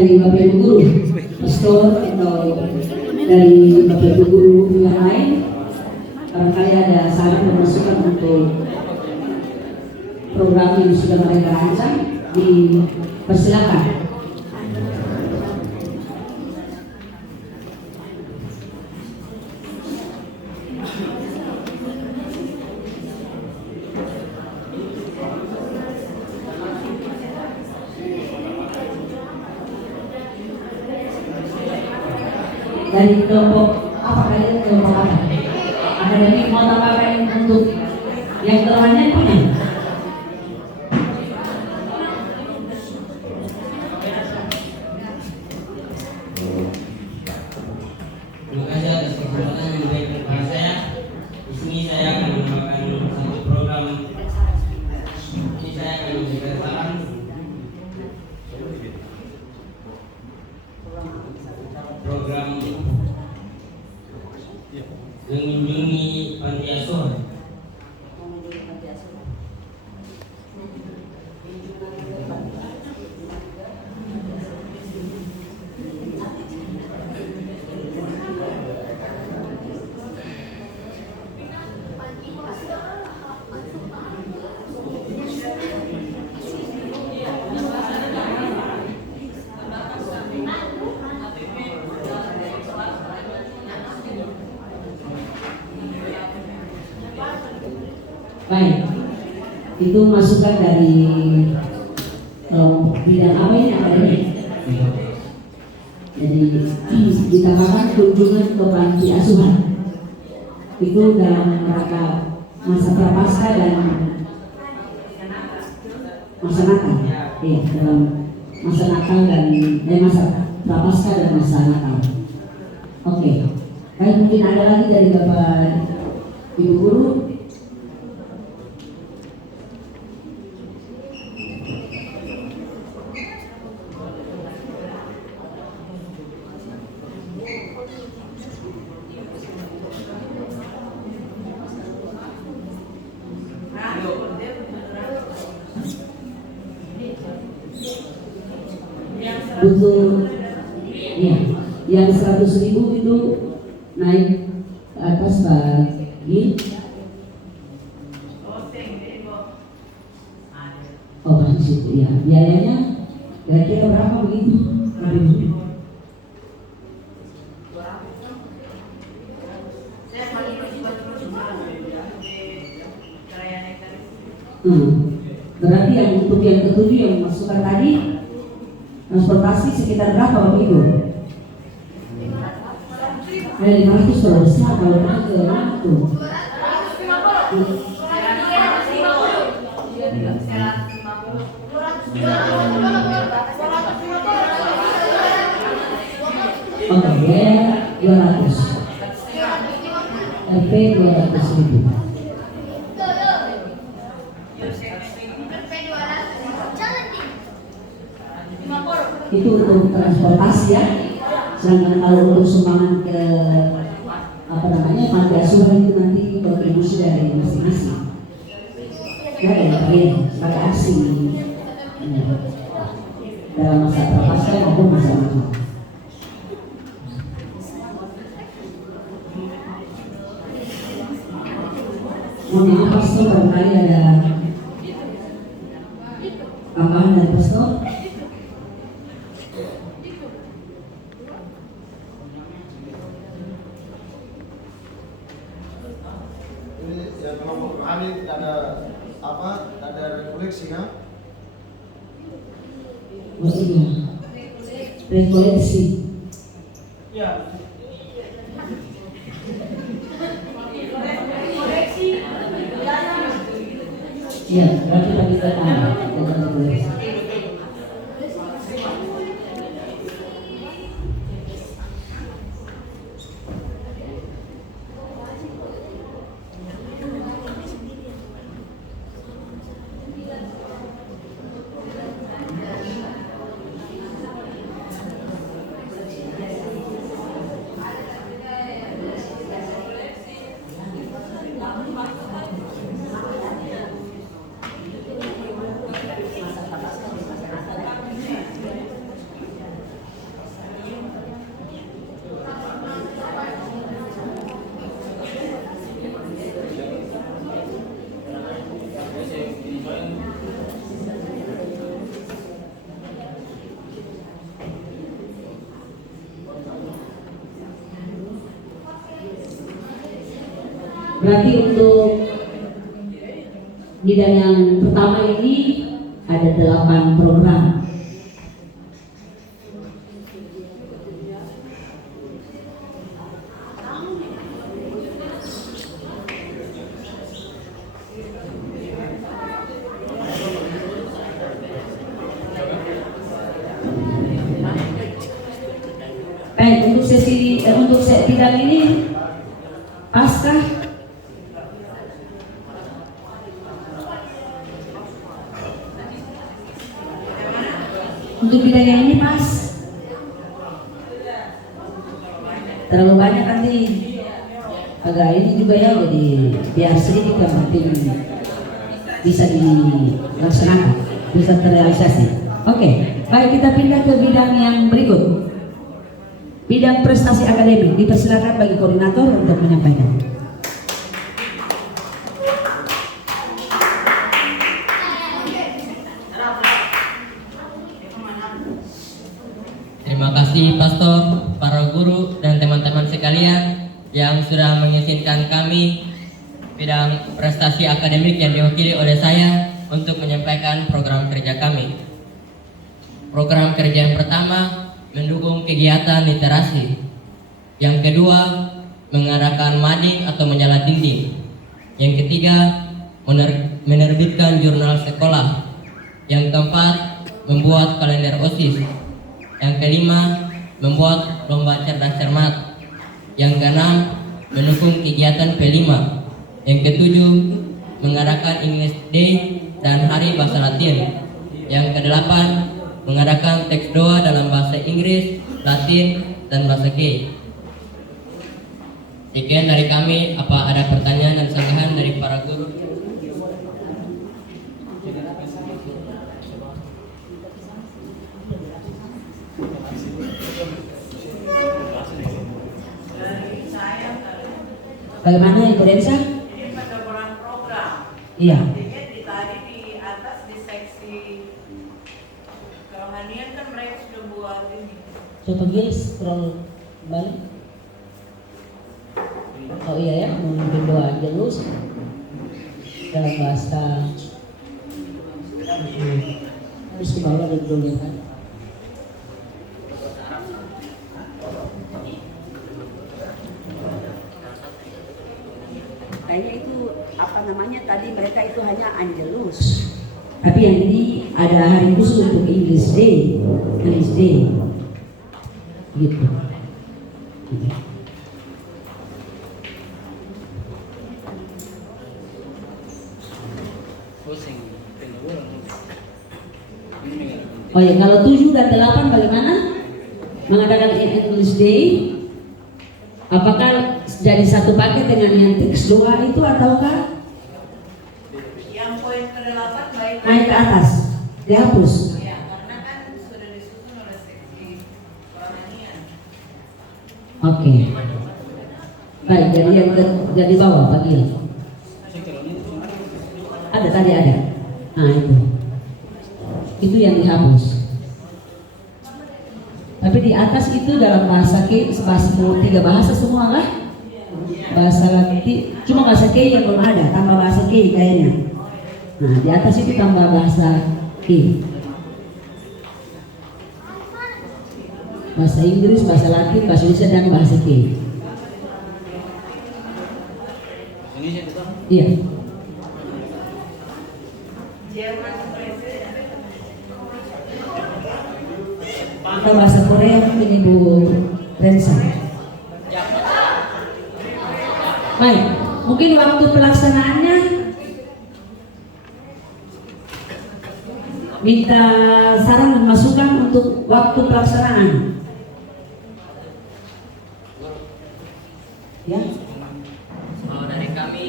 dari Bapak Ibu Guru, pastor atau dari Bapak Ibu Guru yang lain, barangkali ada saran dan masukan untuk program yang sudah mereka rancang, dipersilakan. Dari kelompok apa kalian, kelompok apa? Akademik mau tambahkan untuk yang keluarnya punya? Terima kasih atas kesempatan yang diberikan kepada saya. Di sini saya akan membawakan satu program. Ini saya akan memberikan saran. Program mengunjungi panti asuhan. Baik, itu masukan dari kelompok bidang apa ini akademik. Jadi ditambahkan kunjungan ke panti asuhan itu dalam rangka masa prapaskah dan masa Natal. Iya, dalam masa Natal dan masa prapaskah dan masa Natal. Oke, baik, mungkin ada lagi dari Bapak Ibu Guru. Untuk ya, yang 100.000 itu naik ke atas bagi di situ ya. Biayanya kira-kira berapa begitu? Berarti yang untuk yang ketujuh yang masukkan tadi transportasi sekitar berapa waktu itu? 500 kalau besar, kalau naik ke mana tuh? Oke, ya 200. LP 200.000. Itu untuk transportasi ya. Sedangkan kalau untuk sumbangan ke panti asuhan itu nanti kontribusi dari masing-masing. Ya, dari kalian sebagai aksi ya, dalam masa prapaskah maupun masa Natal. Mohon maaf pastor, barangkali ada tambahan dari pastor. Ya, kelompok rohani ada apa? Ada rekoleksi kan? Oh iya, rekoleksi. Ya. Ya, berarti bagi kita rekoleksi. Berarti untuk bidang yang pertama ini ada 8 program. Baik, untuk bidang ini paskah untuk bidang yang ini pas terlalu banyak nanti agak ini juga ya, jadi biar sedikit yang penting bisa dilaksanakan, bisa terrealisasi. Oke, baik, kita pindah ke bidang yang berikut. Bidang prestasi akademik, dipersilakan bagi koordinator untuk menyampaikan. Terima kasih Pastor, para guru, dan teman-teman sekalian yang sudah mengizinkan kami bidang prestasi akademik yang diwakili oleh saya untuk menyampaikan program kerja kami. Program kerja yang pertama mendukung kegiatan literasi. Yang kedua, mengadakan mading atau menyala dinding. Yang ketiga, menerbitkan jurnal sekolah. Yang keempat, membuat kalender OSIS. Yang kelima, membuat lomba cerdas cermat. Yang keenam, mendukung kegiatan P5. Yang ketujuh, mengadakan English Day dan Hari Bahasa Latin. Yang kedelapan, mengadakan teks doa dalam bahasa Inggris, Latin, dan bahasa K. Sekian dari kami. Apa ada pertanyaan dan sanggahan dari para guru? Bagaimana Ibu Densa? Ini pendoboran program. Iya. Artinya tadi di atas di seksi kerohanian kan mereka sudah buat ini. Coba Gil scroll balik. Oh iya ya, memimpin doa Angelus dalam bahasa harus ke bawah dan dulu kan. Kayaknya itu apa namanya tadi mereka itu hanya Angelus. Tapi yang ini ada hari khusus untuk English Day, English Day, gitu. Oh ya, kalau 7 dan 8 bagaimana? Mengadakan English Day, apakah jadi satu paket dengan yang teks doa itu ataukah Yang poin ke-8 baik naik ke atas, dihapus? ya, karena kan sudah disusun oleh seksi kerohanian. Oke. Baik, jadi yang jadi bawah Pak Gil. Ada tadi ada. Nah itu. Itu yang dihapus. Tapi di atas itu dalam bahasa K, bahasa 3 bahasa semua lah. Bahasa Latin, cuma bahasa K yang belum ada, tambah bahasa K kayaknya. Nah di atas itu tambah bahasa K. Bahasa Inggris, bahasa Latin, bahasa Indonesia, dan bahasa K. Iya. Jerman Atau bahasa Korea mungkin Ibu Rensa. Baik, mungkin waktu pelaksanaannya minta saran dan masukan untuk waktu pelaksanaan. Ya. Kalau dari kami,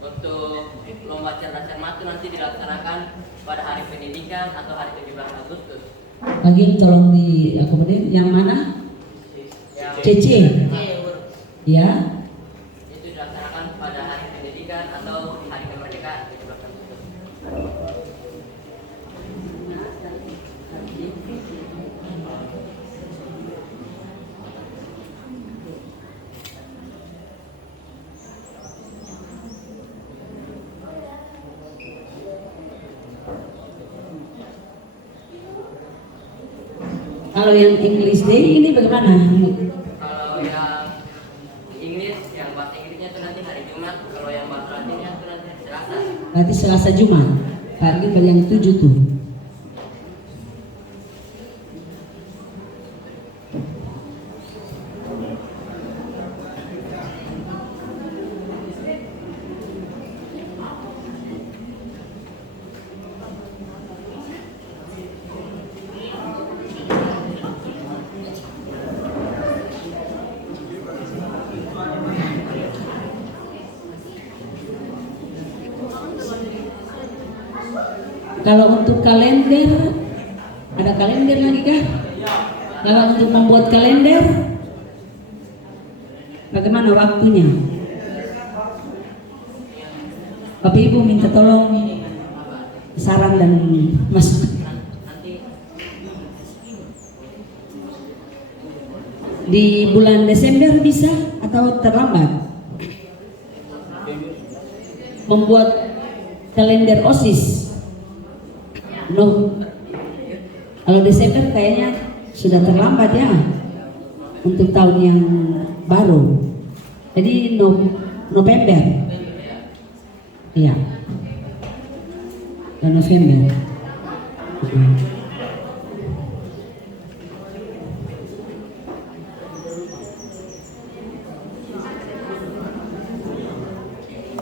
untuk lomba cerdas cermat itu nanti dilaksanakan pada hari pendidikan atau hari 17 Agustus. Lagi tolong diakomodir yang mana? CC. Ya. Itu dilaksanakan pada hari pendidikan atau hari kemerdekaan 17 Agustus. Kalau yang English Day ini bagaimana? Kalau yang Inggris, yang bahasa Inggrisnya itu nanti hari Jumat. Kalau yang bahasa Latinnya itu nanti hari Selasa. Berarti Selasa Jumat. Pagi yang 7 tuh. Kalau untuk kalender, ada kalender lagi kah? Kalau untuk membuat kalender, bagaimana waktunya? Bapak Ibu minta tolong saran dan masukan. Di bulan Desember bisa atau terlambat? Membuat kalender OSIS. No. Kalau Desember kayaknya sudah terlambat ya untuk tahun yang baru. Jadi November. Iya. Dan November.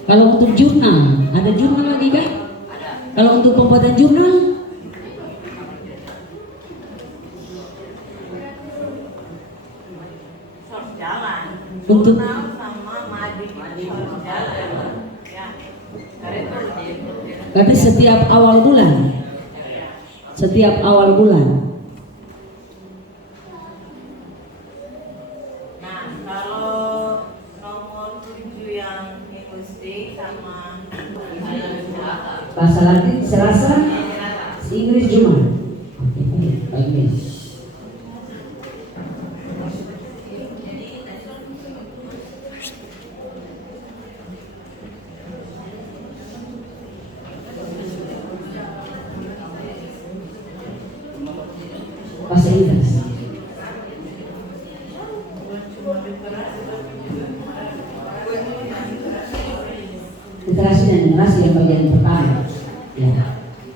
Kalau untuk jurnal, ada jurnal lagi kah? Kalau untuk pembuatan jurnal, jalan. Untuk Sama madi jalan. Ya. berarti setiap awal bulan. Setiap awal bulan. Nah, kalau nomor 7 yang English Day sama Bahasa Latin Selasa, Inggris Jumat. Baik. Bahasa Inggris. Literasi dan numerasi yang bagian pertama. Ya.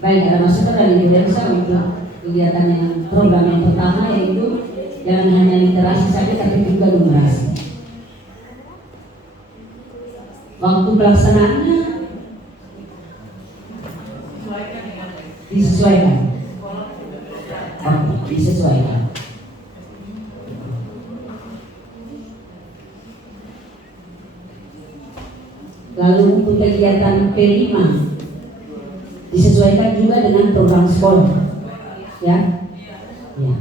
Baik, ada masukan dari Indonesia untuk kegiatan yang program yang pertama, yaitu jangan hanya literasi saja tapi juga numerasi. Waktu pelaksanaannya disesuaikan. Disesuaikan. Lalu untuk kegiatan P5 disesuaikan juga dengan program sekolah, ya. Ya.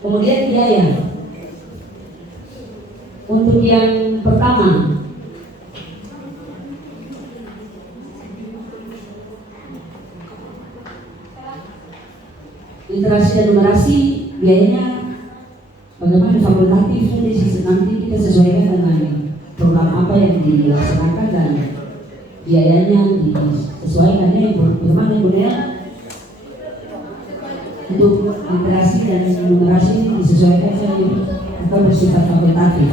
Kemudian biaya. Untuk yang pertama, literasi dan numerasi biayanya bagaimana fakultatif, nanti kita sesuaikan dengan program apa yang dilaksanakan dan biayanya disesuaikannya. Bagaimana Ibu Nel? Untuk literasi dan numerasi disesuaikan saja atau bersifat fakultatif.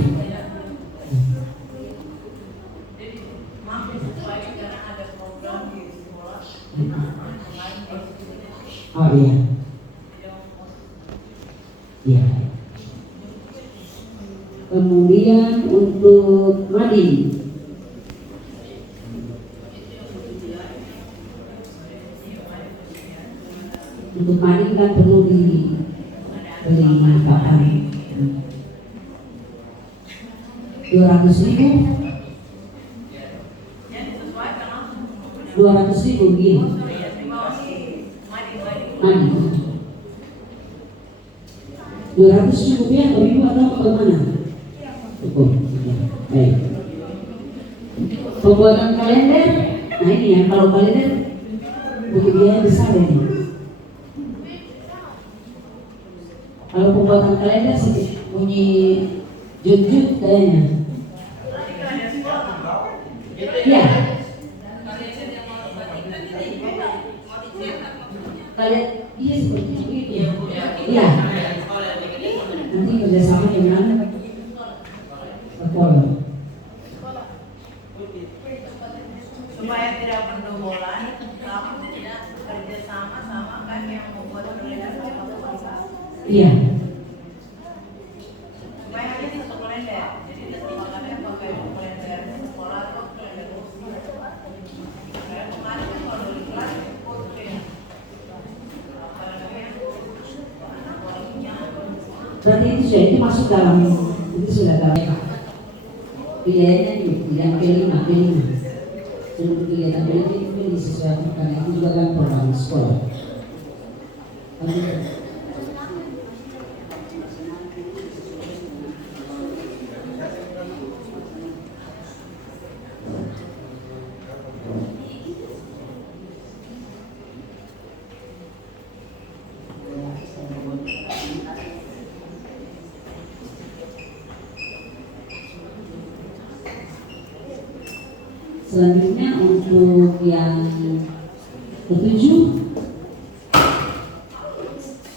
Oh iya. Iya. Kemudian untuk Madi, untuk Madi kan perlu dibeli kapan? 200.000. 200.000 begini. Madi 200 rupiah per ribu atau bagaimana? Cukup. Baik. Pembuatan kalender, nah ini ya, kalau kalender butuh biaya besar ini. Kalau pembuatan kalender sih bunyi jut-jut kayaknya. Iya. Kalian iya seperti itu. Iya. Nanti kerjasama dengan sekolah. Supaya tidak pendobolan, kamu tidak bekerja sama kan yang membuat kalender sama. Iya. Supaya hanya satu kalender, jadi tidak makanya pakai kalender sekolah atau kalender khusus. Saya kemarin kan kalau di kelas apa namanya? Berarti itu masuk dalam biayanya itu yang kelima. Seluruh kegiatan politik itu disesuaikan karena itu juga kan program sekolah. Selanjutnya untuk yang ketujuh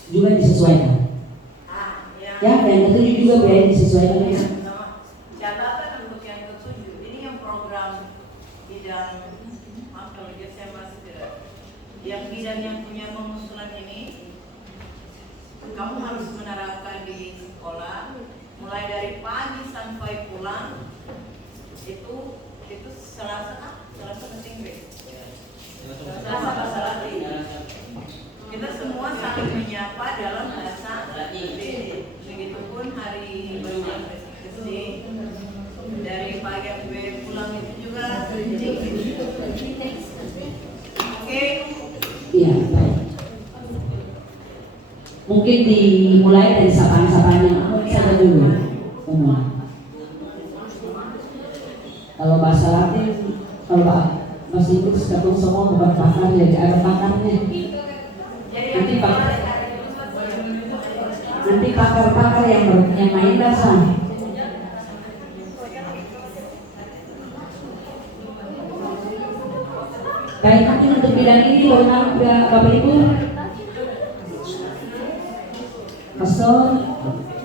juga disesuaikan. Ya, yang ketujuh juga biaya disesuaikan. Catatan untuk yang ketujuh, ini yang program bidang, maaf kalau saya masih tidak. Yang bidang yang punya pengusulan ini, kamu harus menerapkan di sekolah, mulai dari pagi sampai pulang. Itu Selasa penting deh. Selasa bahasa Latin. Kita semua saling menyapa dalam bahasa Latin. Begitupun hari berbulan SD. Dari pagi sampai pulang itu juga penting. Oke? Iya, baik. Mungkin dimulai dari sapaan-sapaan yang saja dulu. Kalau bahasa Latin, kalau bahasa Inggris ketemu semua bukan pakar, jadi ada pakarnya. Nanti pakar-pakar yang main dasar. Baik, mungkin untuk bidang ini Bapak Ibu, Pastor,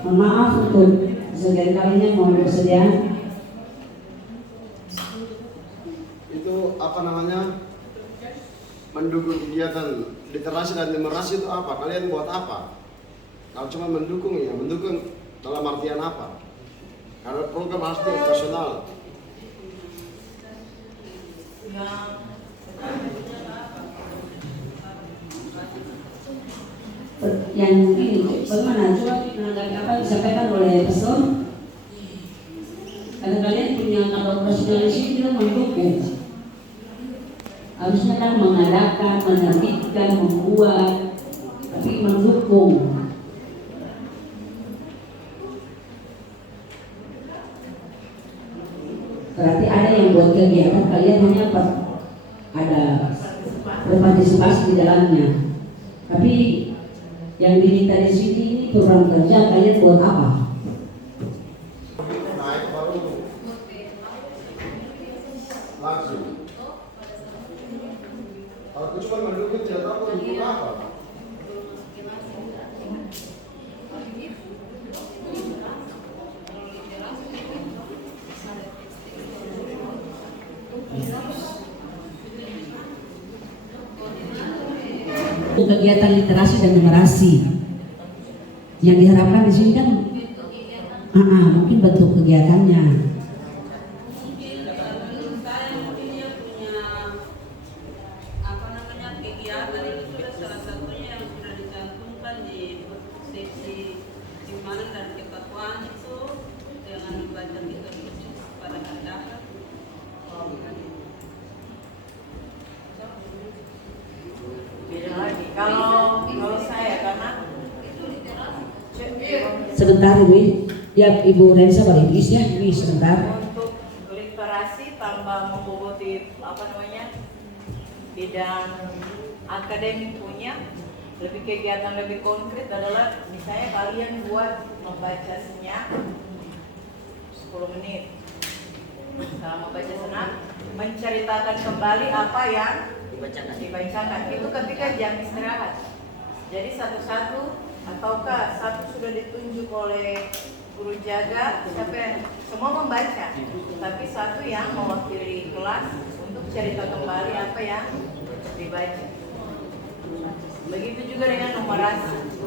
mohon maaf untuk sekian kalinya mohon bersedia. Mendukung kegiatan literasi dan numerasi itu apa? Kalian buat apa? Kalau cuma mendukung ya, mendukung dalam artian apa? Karena program harus profesional. Yang ini bagaimana? Coba menanggapi apa yang disampaikan oleh Pastor. Karena kalian punya kalau profesional itu mendukung. Harusnya kan mengadakan, menerbitkan, membuat, tapi mendukung. Berarti ada yang buat kegiatan, kalian hanya ada berpartisipasi di dalamnya. Tapi yang diminta di sini ini program kerja kalian buat apa? Naik baru langsung. Kalau aku cuma mendukung tidak tahu mendukung apa. Kegiatan literasi dan numerasi yang diharapkan di sini kan mungkin bentuk kegiatannya. Kalau saya karena Sebentar Ibu, ya Ibu Rensa balik ya, ini sebentar. Untuk literasi tambah memboboti bidang akademik punya, lebih kegiatan lebih konkret adalah misalnya kalian buat membaca senyap 10 menit. Selama baca senang, menceritakan kembali apa yang dibacakan. Itu ketika jam istirahat. Jadi satu-satu ataukah satu sudah ditunjuk oleh guru jaga, siapa yang semua membaca, tapi satu yang mewakili kelas untuk cerita kembali apa yang dibaca. Begitu juga dengan numerasi.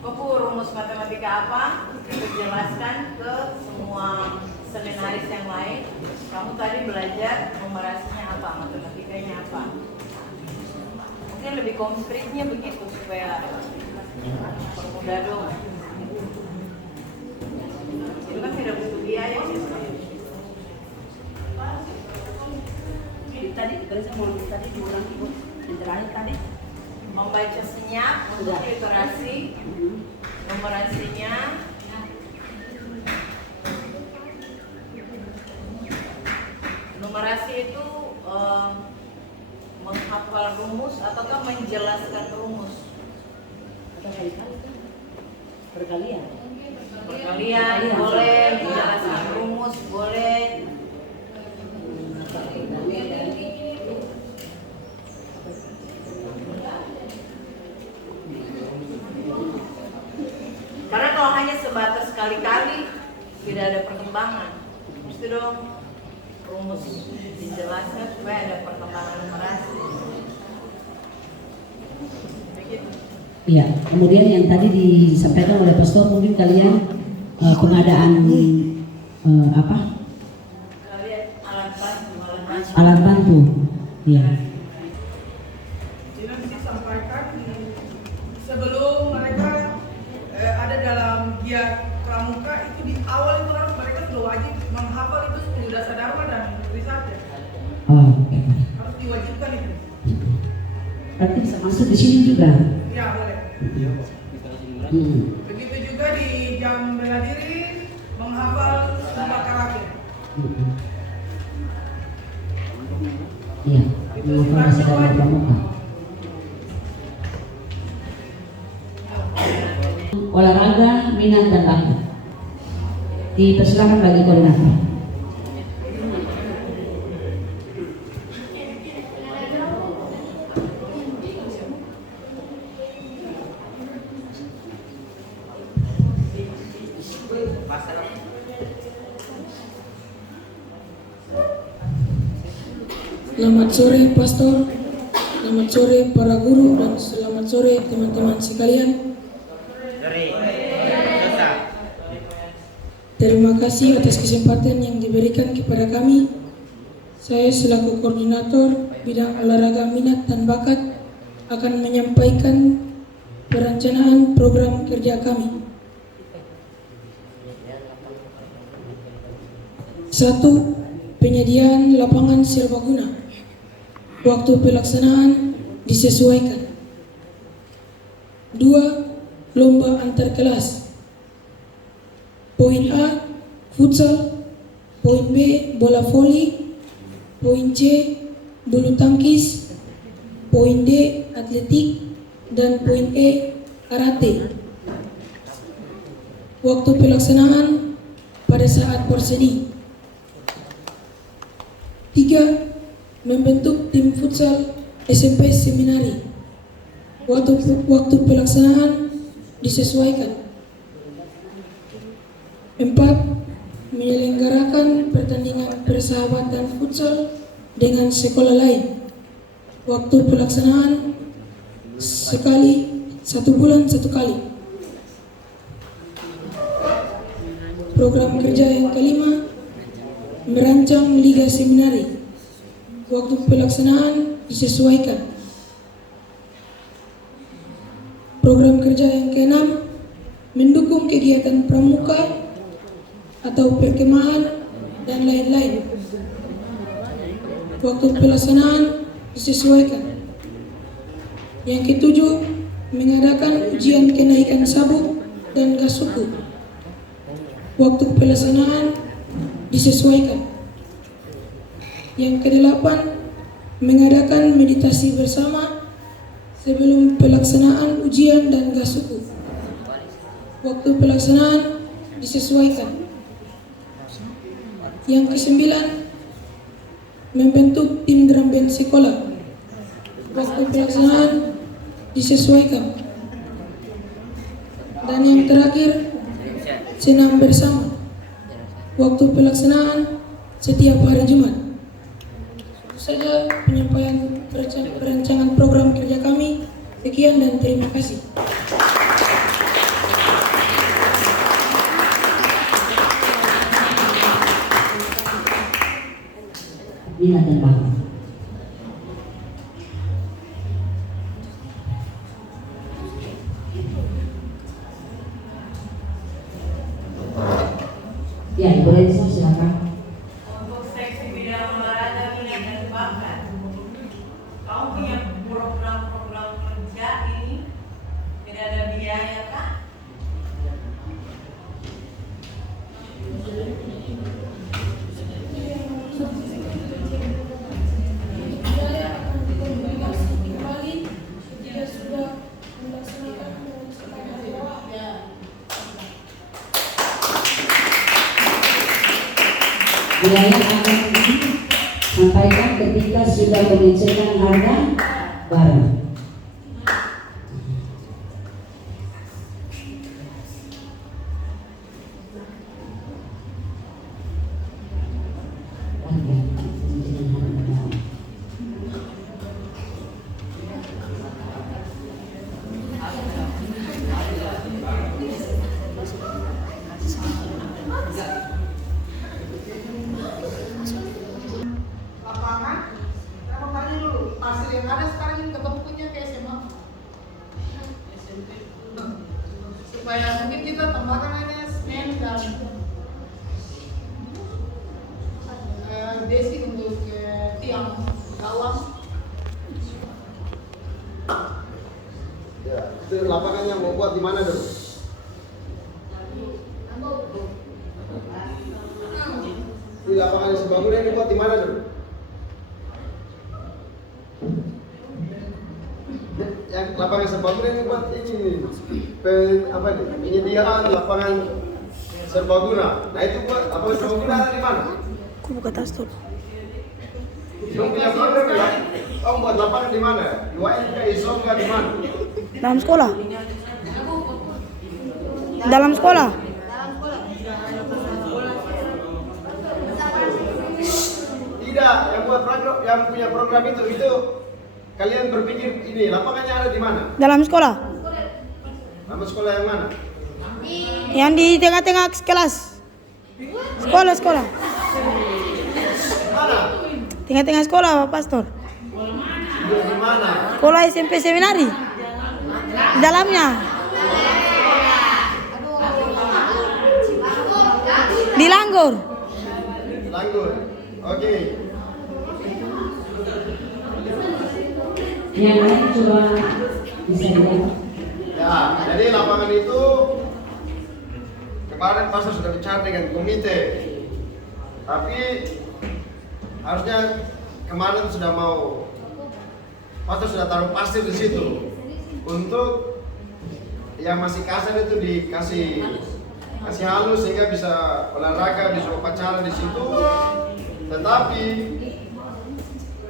Kopu rumus matematika apa? Kita jelaskan ke semua seminaris yang lain. Kamu tadi belajar numerasinya apa, matematikanya apa. Mungkin lebih konkretnya begitu supaya permudah dong. Itu kan tidak butuh biaya sih. Tadi saya mau tadi diulang ibu yang terakhir tadi Membaca senyap untuk literasi, numerasinya. Numerasi itu menghafal rumus ataukah menjelaskan rumus? berkalian. Perkalian boleh, menjelaskan rumus boleh. Karena kalau hanya sebatas sekali-kali tidak ada perkembangan. Mesti dong rumus dijelaskan supaya ada perkembangan numerasi. Begitu. Iya, kemudian yang tadi disampaikan oleh Pastor, mungkin kalian pengadaan apa? Kalian alat bantu. Alat bantu. Iya. Jadi nanti disampaikan sebelum mereka ada dalam giat pramuka itu di awal itu harus mereka sudah wajib menghafal itu 10 dasar dharma dan trisatya. Oh, oke. Harus diwajibkan itu. Berarti bisa masuk di sini juga. Ya boleh. Begitu juga di jam bela diri menghafal sumpah karakter. Iya, menghafal dasar dharma pramuka. Olahraga, minat dan bakat. Dipersilakan bagi koordinator. Selamat sore Pastor, selamat sore para guru, dan selamat sore teman-teman sekalian. Terima kasih atas kesempatan yang diberikan kepada kami. Saya selaku koordinator bidang olahraga minat dan bakat akan menyampaikan perencanaan program kerja kami. 1. Penyediaan lapangan serbaguna. Waktu pelaksanaan disesuaikan. 2. Lomba antar kelas. Poin A, futsal. Poin B, bola voli. Poin C, bulu tangkis. Poin D, atletik. Dan poin E, karate. Waktu pelaksanaan pada saat porseni. 3. Membentuk tim futsal SMP Seminari. Waktu pelaksanaan disesuaikan. 4. Menyelenggarakan pertandingan persahabatan futsal dengan sekolah lain. Waktu pelaksanaan sekali, 1 bulan 1 kali. Program kerja yang kelima, merancang liga seminari. Waktu pelaksanaan disesuaikan. Program kerja yang keenam, mendukung kegiatan pramuka atau perkemahan dan lain-lain. Waktu pelaksanaan disesuaikan. Yang ketujuh, mengadakan ujian kenaikan sabuk dan gas suku. Waktu pelaksanaan disesuaikan. Yang kedelapan, mengadakan meditasi bersama sebelum pelaksanaan ujian dan gasuku. Waktu pelaksanaan disesuaikan. Yang ke-9, membentuk tim drum band sekolah. Waktu pelaksanaan disesuaikan. Dan yang terakhir, senam bersama. Waktu pelaksanaan setiap hari Jumat. Itu saja penyampaian perancangan program kerja kami. Sekian dan terima kasih. Minat dan bakat. Ya, Ibu Rensa silakan. Untuk seksi bidang olahraga minat dan bakat, kamu punya program-program kerja ini tidak ada biaya kah? Biaya akan disampaikan ketika sudah mengecekkan harga barang. Lapangan, saya mau tanya dulu, pasir yang ada sekarang ini ketemu punya ke SMA? Supaya mungkin kita tambahkan hanya semen dan besi untuk tiang gawang. Ya, itu lapangan yang mau buat di mana dulu? Di lapangan yang sebangun ini buat di mana dulu? Yang lapangan serbaguna ini buat ini nih, apa nih? Penyediaan lapangan serbaguna. Nah itu buat lapangan serbaguna ada di mana? Aku buka tas tuh. Dong punya program ya? Om buat lapangan di mana? Di WAIN ke Isongga di mana? Dalam sekolah. Dalam sekolah. Tidak, yang buat program, yang punya program itu kalian berpikir ini lapangannya ada di mana? Dalam sekolah. Nama sekolah yang mana? Yang di tengah-tengah kelas. Sekolah. Mana? Tengah-tengah sekolah, Pak Pastor. Di mana? Sekolah SMP Seminari. Di dalamnya. Di Langgor. Langgur. Oke. Yang lain coba bisa dilihat. Ya, jadi lapangan itu kemarin pastor sudah bicara dengan komite, tapi harusnya kemarin sudah mau pastor sudah taruh pasir di situ untuk yang masih kasar itu dikasih halus sehingga bisa olahraga, bisa upacara di situ. Tetapi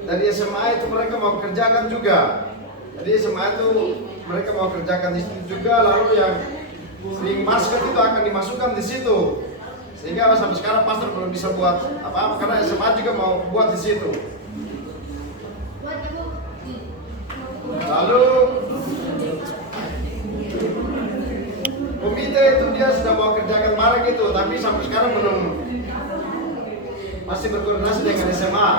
dari SMA itu mereka mau kerjakan juga. Jadi SMA itu mereka mau kerjakan di situ juga, lalu yang sering basket itu akan dimasukkan di situ. Sehingga sampai sekarang pastor belum bisa buat apa-apa karena SMA juga mau buat di situ. Lalu komite itu dia sudah mau kerjakan barang itu, tapi sampai sekarang belum, masih berkoordinasi dengan SMA.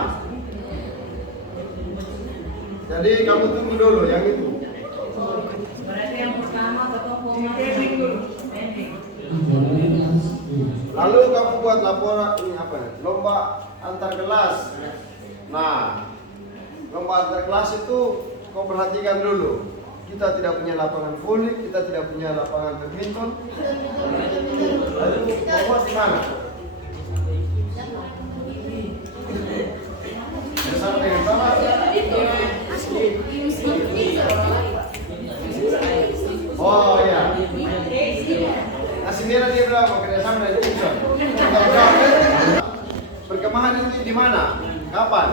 Jadi kamu tunggu dulu yang itu. Berarti yang pertama tetap pending dulu. Pending. Lalu kamu buat laporan ini apa? Lomba antar kelas. Nah, lomba antar kelas itu kau perhatikan dulu. Kita tidak punya lapangan voli, kita tidak punya lapangan badminton. Lalu mau buat di mana? Bersama dengan sama. mau kerjasama dengan Insan. Perkemahan itu di mana? Kapan?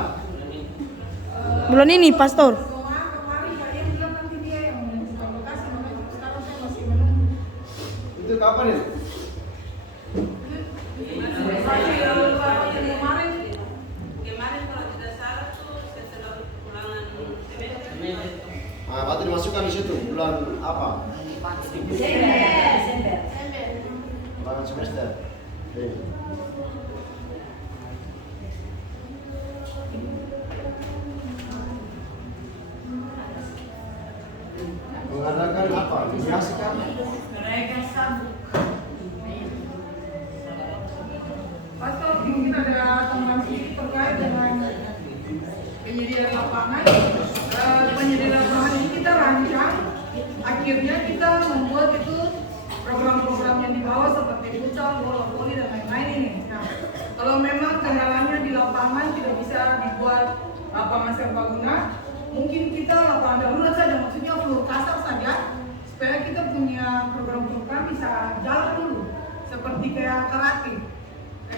Bulan ini, Pastor. Kemarin kalian bilang nanti dia yang menentukan lokasi, makanya sekarang saya masih menunggu. Itu kapan itu? Kemarin kalau tidak salah tuh setelah ulangan semester. Nah, waktu dimasukkan di situ bulan apa? Desember. Ulangan semester. Oke. Mengadakan apa? Mediasi kan? Mereka sabuk. Pastor, mungkin ada tambahan sedikit terkait dengan penyediaan lapangan. Penyediaan lapangan ini kita rancang, akhirnya kita membuat itu program-program yang di bawah seperti futsal, bola voli dan lain-lain ini. Nah, kalau memang kendalanya di lapangan tidak bisa dibuat lapangan serbaguna, mungkin kita lapangan darurat saja, maksudnya floor kasar saja, supaya kita punya program-program bisa jalan dulu, seperti kayak karate.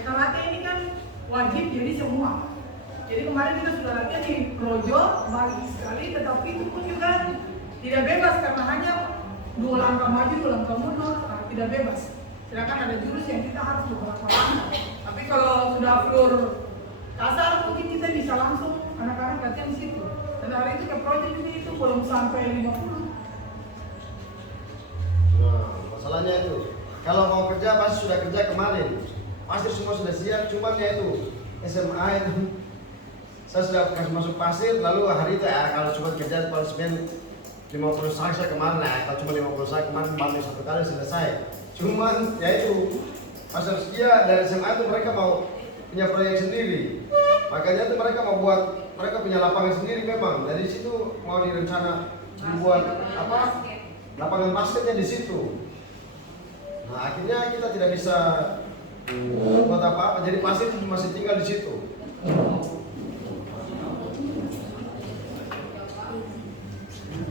Karate ini kan wajib jadi semua. Jadi kemarin kita sudah latihan di Projo, bagus sekali, tetapi itu pun juga tidak bebas karena hanya 2 langkah maju, 2 langkah mundur, tidak bebas. Sedangkan ada jurus yang kita harus beberapa langkah. Tapi kalau sudah floor kasar mungkin kita bisa langsung anak-anak latihan di situ. Dan hari itu ke Projo itu belum sampai 50. Nah, masalahnya itu kalau mau kerja pasti sudah kerja kemarin. Pasti semua sudah siap, cuman ya itu SMA itu saya sudah kasih masuk pasir, lalu hari itu ya kalau cuma kerja kalau semen 50 saya kemarin, nah kalau cuma 50 saya kemarin bantu 1 kali selesai. Cuman ya itu pasir setia dari SMA itu mereka mau punya proyek sendiri, makanya itu mereka mau buat, mereka punya lapangan sendiri memang. Dari situ mau direncana dibuat apa lapangan basketnya di situ. Nah akhirnya kita tidak bisa buat apa-apa, jadi pasir masih tinggal di situ.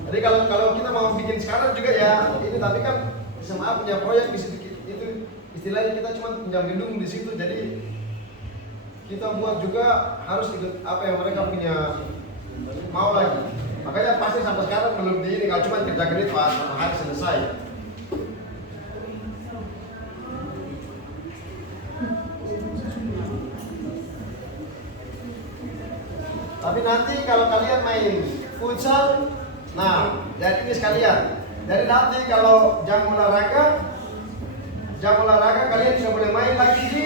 Jadi kalau kita mau bikin sekarang juga ya ini, tapi kan SMA punya proyek di situ, itu istilahnya kita cuma pinjam gedung di situ, jadi kita buat juga harus ikut apa yang mereka punya mau lagi. Makanya pasti sampai sekarang belum di ini, kalau cuma kerja itu satu hari selesai. Tapi nanti kalau kalian main futsal, nah jadi ini sekalian. Jadi nanti kalau jam olahraga kalian tidak boleh main lagi di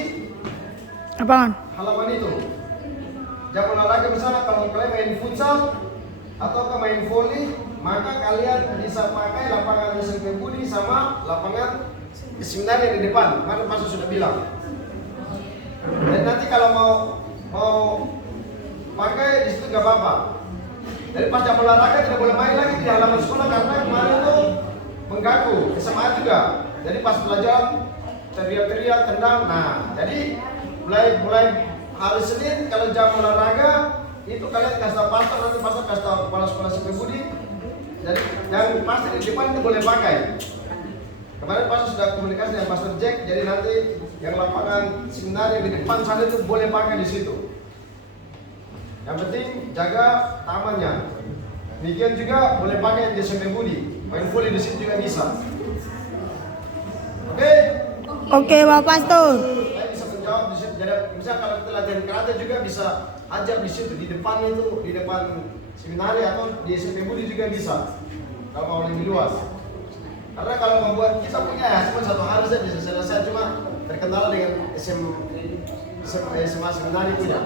Apaan? halaman itu. Jam olahraga misalnya kalau kalian main futsal atau main volley, maka kalian bisa pakai lapangan SMP Budi sama lapangan seminar yang di depan. Mana Pastor sudah bilang. Dan nanti kalau mau pakai di situ nggak apa-apa. Jadi pas jam olahraga tidak boleh main lagi di halaman sekolah karena kemarin itu mengganggu SMA juga. Jadi pas pelajaran teriak-teriak tendang. Nah, jadi mulai hari Senin kalau jam olahraga itu kalian kasih tahu pastor, nanti pastor kasih tahu kepala sekolah SMP Budi. Jadi yang pasti di depan itu boleh pakai. Kemarin pastor sudah komunikasi dengan Pastor Jack, jadi nanti yang lapangan seminar yang di depan sana itu boleh pakai di situ. Yang penting jaga tamannya. Demikian juga boleh pakai di SMP Budi. Main volley di situ juga bisa. Oke? Oke, Pak Pastor. Saya bisa menjawab di situ. Jadi misalnya kalau kita latihan karate juga bisa ajar di situ, di depan itu, di depan seminari atau di SMP Budi juga bisa. Kalau mau lebih luas. Karena kalau membuat kita punya ya cuma 1 hari saja bisa selesai, cuma terkendala dengan SMA seminari punya.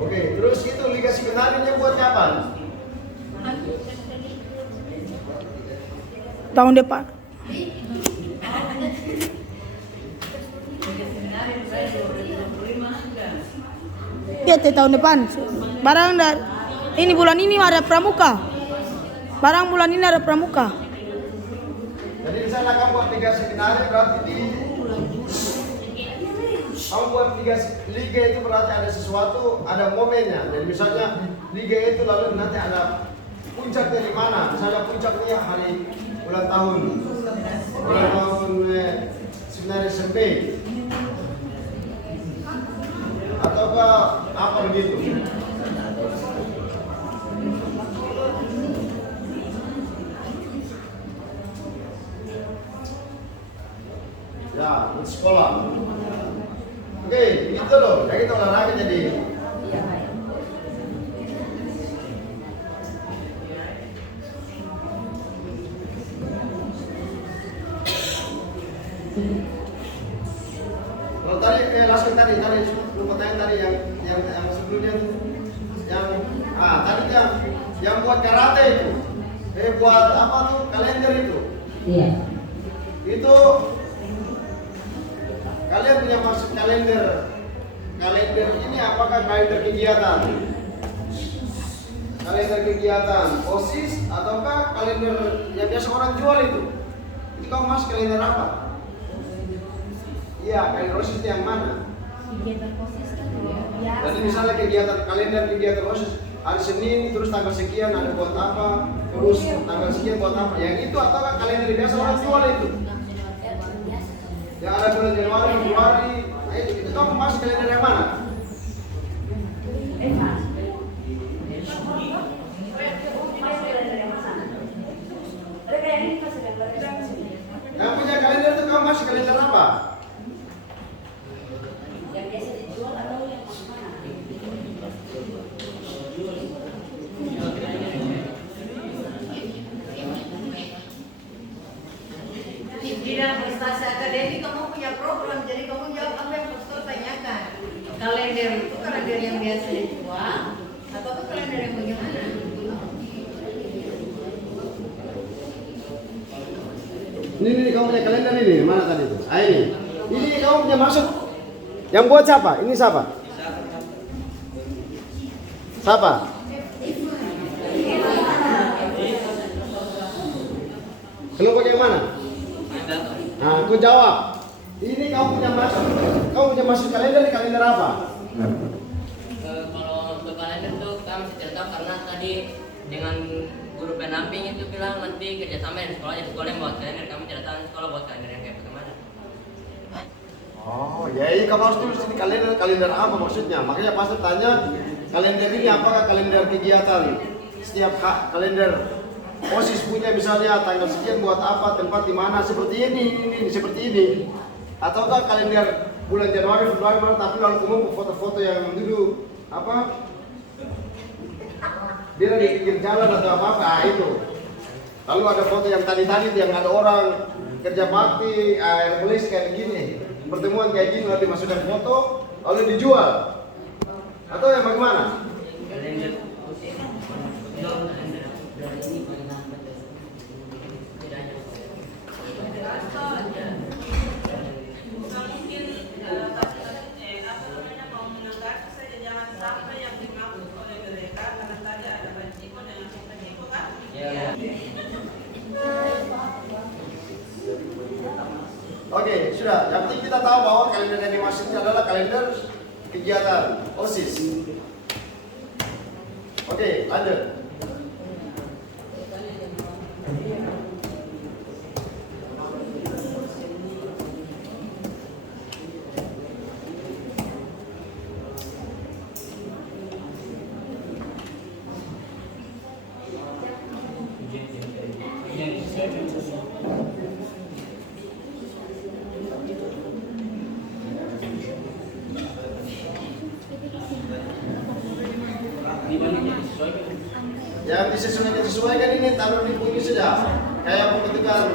Oke, terus itu liga seminarinya buat kapan? Tahun depan. Iya, tahun depan. Barang ini bulan ini ada pramuka. Barang bulan ini ada pramuka. Jadi misalnya kamu buat liga seminari berarti kamu buat liga itu berarti ada sesuatu, ada momennya. Jadi misalnya liga itu lalu nanti ada puncak dari mana? Misalnya puncaknya hari ulang tahun sebenarnya SMP ataukah apa begitu? Ya, di sekolah. Oke, begitu loh. Ya kita olahraga jadi. Kalau tadi langsung tadi lupa tanya tadi yang sebelumnya tadi yang buat karate itu, buat apa tuh kalender itu? Iya. Itu kalian punya maksud kalender ini apakah kalender kegiatan? Kalender kegiatan OSIS ataukah kalender yang biasa orang jual itu? Itu kamu masuk kalender apa? Iya, kalender OSIS itu yang mana? Kegiatan OSIS kan biasa. Jadi misalnya kegiatan OSIS hari Senin terus tanggal sekian ada buat apa, terus tanggal sekian buat apa? Yang itu ataukah kalender biasa orang jual itu? Yang ada bulan Januari, Februari, nah itu kamu masuk kalender yang mana? Yang punya kalender itu kamu masuk kalender apa? Yang biasa dijual atau yang mana? Di bidang prestasi akademik kamu punya program, jadi kamu jawab apa yang pastor tanyakan. Kalender itu kalender yang biasa dijual atau itu kalender yang bagaimana? Ini kamu punya kalender ini, mana tadi itu? Ini kamu punya maksud. Yang buat siapa? Ini siapa? Siapa? Kelompok yang mana? Nah, aku jawab. Ini kamu punya maksud. Kamu punya maksud kalender di kalender apa? Kalau untuk kalender tuh kami cerita karena tadi dengan guru pendamping itu bilang nanti kerjasama dengan sekolah, jadi sekolah yang buat kalender, kami ceritakan sekolah buat kalender yang kayak bagaimana. Oh, ya kamu harus tulis di kalender apa maksudnya? Makanya pastor tanya kalender ini apakah kalender kegiatan setiap kalender OSIS punya misalnya tanggal sekian buat apa, tempat di mana, seperti ini, seperti ini. Ataukah kalender bulan Januari, Februari, Maret, April lalu umum foto-foto yang dulu apa? Dia di pinggir jalan atau apa itu. Lalu ada foto yang tadi yang ada orang kerja bakti, revolusi kayak begini, pertemuan kayak gini lalu dimasukkan foto, lalu dijual. Atau yang bagaimana? Oke, sudah. Yang penting kita tahu bahwa kalender yang dimaksudnya adalah kalender kegiatan OSIS. Oke, lanjut. Yang disesuaikan ini taruh di buku saja. Kayak pembentukan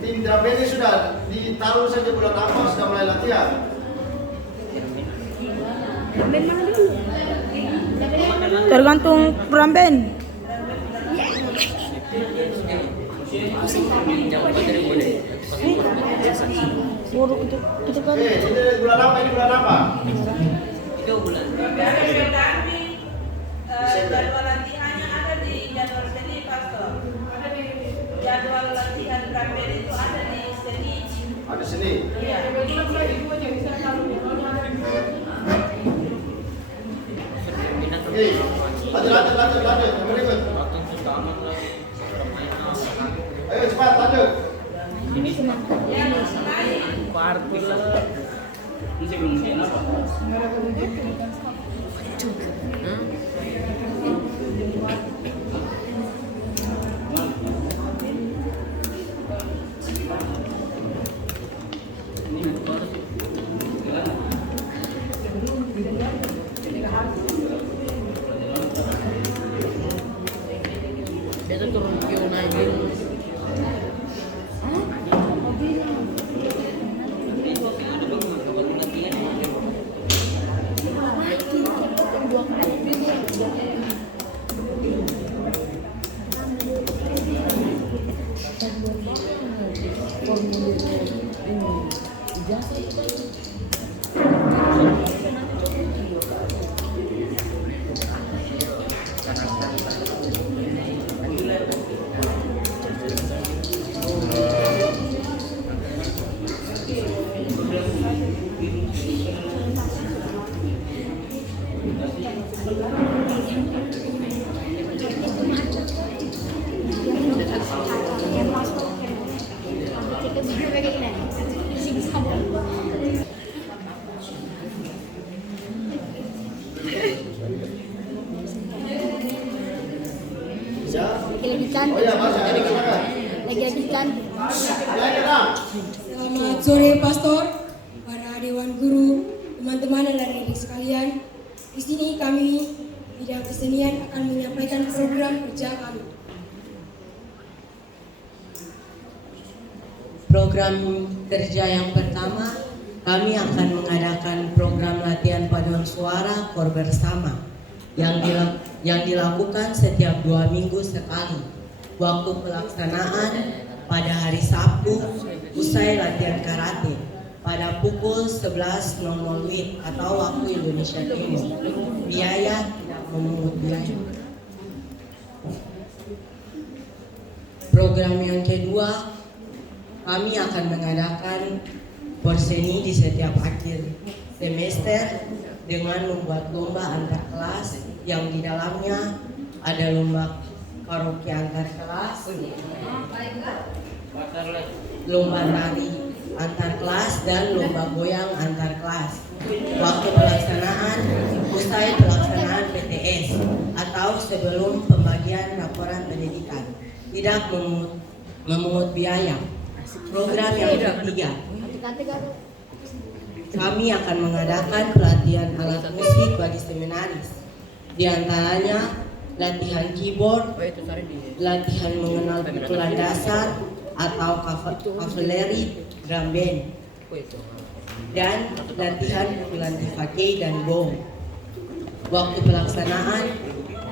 tim Drabeni sudah ditaruh saja bulan apa sudah mulai latihan. Tergantung drum band. Buruk itu kan. Ini bulan apa? Ini bulan apa? Itu bulan. Jadwal latihannya ada di jadwal seni pastor. Jadwal latihan drum band itu ada di seni. Ada seni. Iya. Oke, lanjut. Yang berikut. Ayo cepat lanjut. Oh ya, Mas, ada silakan. Selamat sore Pastor, para dewan guru, teman-teman dan adik sekalian. Di sini kami bidang kesenian akan menyampaikan program kerja kami. Program kerja yang pertama, kami akan mengadakan program latihan paduan suara kor bersama yang dilakukan setiap 2 minggu sekali. Waktu pelaksanaan pada hari Sabtu usai latihan karate pada pukul 11.00 WIB atau waktu Indonesia Timur. Biaya tidak memungut biaya. Program yang kedua, kami akan mengadakan porseni di setiap akhir semester dengan membuat lomba antar kelas yang di dalamnya ada lomba karaoke antar kelas, lomba tari antar kelas, dan lomba goyang antar kelas. Waktu pelaksanaan usai pelaksanaan PTS atau sebelum pembagian laporan pendidikan, tidak memungut biaya. Program yang ketiga, kami akan mengadakan pelatihan alat musik bagi seminaris. Di antaranya latihan keyboard, latihan mengenal pukulan dasar atau kavaleri, drum band, dan latihan pukulan tifake dan gong. Waktu pelaksanaan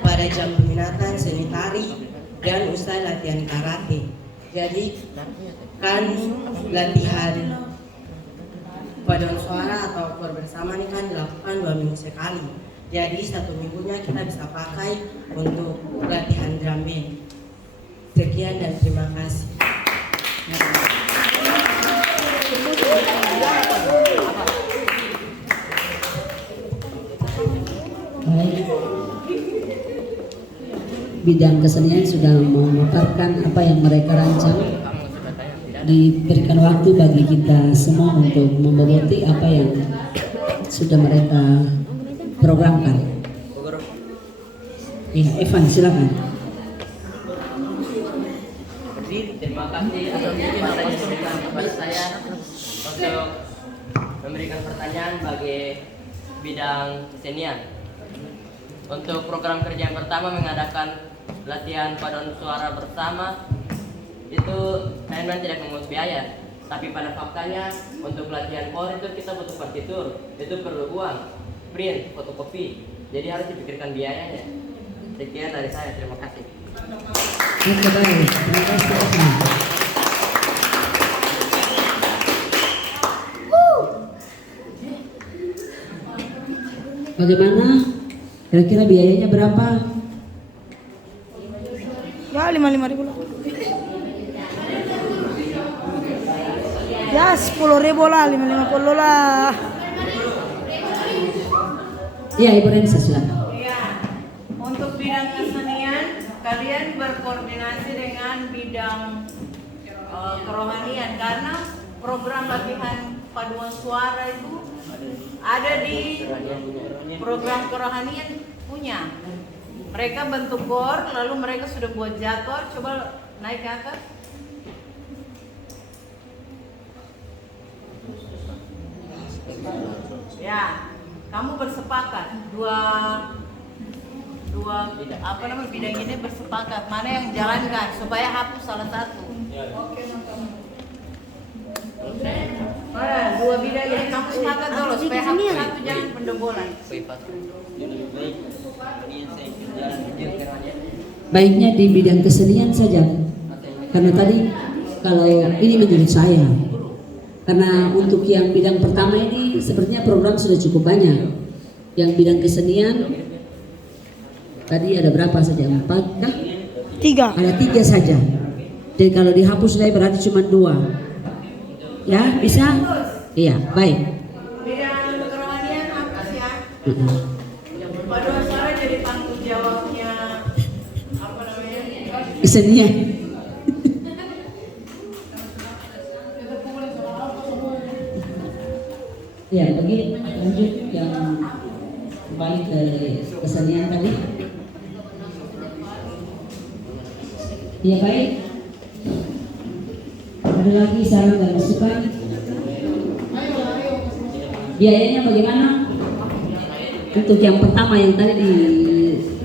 pada jam peminatan seni tari dan usai latihan karate. Jadi kan latihan paduan suara atau kor bersama ini kan dilakukan 2 minggu sekali. Jadi 1 minggunya kita bisa pakai untuk latihan drum band. Sekian dan terima kasih. Baik. Bidang kesenian sudah memaparkan apa yang mereka rancang. Diberikan waktu bagi kita semua untuk memboboti apa yang sudah mereka programkan. Ya, Evan silakan. Terima kasih atas kesempatan yang diberikan kepada saya untuk memberikan pertanyaan bagi bidang kesenian. Untuk program kerja yang pertama mengadakan latihan paduan suara bersama, itu memang tidak memungut biaya. Tapi pada faktanya untuk latihan kor itu kita butuh partitur, itu perlu uang, print, fotokopi. Jadi harus dipikirkan biayanya. Sekian dari saya, terima kasih. Oke, baik. Terima kasih. Bagaimana? Kira-kira biayanya berapa? Ya 55.000 lah. Ya 10.000 lah, 550 lah. Iya, Ibu Rensa silakan. Untuk bidang kesenian, kalian berkoordinasi dengan bidang kerohanian karena program latihan paduan suara itu ada di program kerohanian punya. Mereka bentuk gor, lalu mereka sudah buat jadwal. Coba naik ke atas. Ya, kamu bersepakat dua bidang ini bersepakat mana yang jalankan supaya hapus salah satu. Dua bidang ini kamu sepakat dulu supaya hapus satu, jangan pendobolan. Baiknya di bidang kesenian saja, karena tadi kalau ini menurut saya, karena untuk yang bidang pertama ini sepertinya program sudah cukup banyak. Yang bidang kesenian tadi ada berapa saja? 4 kah? 3. Ada 3 saja. Jadi kalau dihapus lagi berarti cuma 2. Ya bisa? Iya, baik. Bidang kerohanian hapus ya. Paduan suara jadi tanggung jawabnya apa namanya? Kesenian. Ya, bagi lanjut yang kembali ke kesenian tadi. Ya baik. Ada lagi saran dan masukan? Biayanya bagaimana? Untuk yang pertama yang tadi